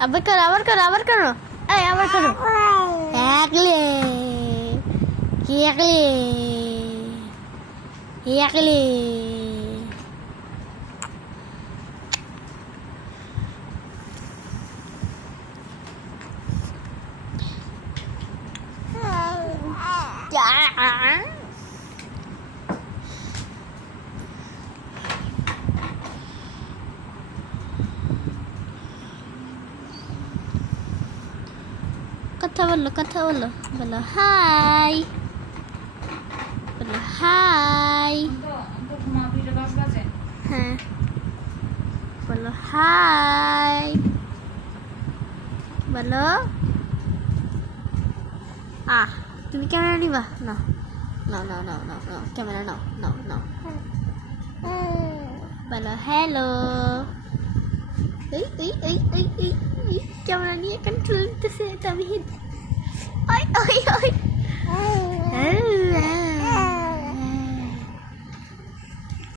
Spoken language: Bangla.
আবার করো আবার করো আবার করো এই আবার করো একলে একলে একলে কথা বলো বলো হাই বলো হাই হ্যাঁ বলো হাই বলো তুমি ক্যামেরা নিবা না নাও নাও নাও নাও নাও ক্যামেরা নাও নাও নাও বলো হ্যালো এই ক্যামেরা নিয়ে কন্ট্রোল নিতেছে আমি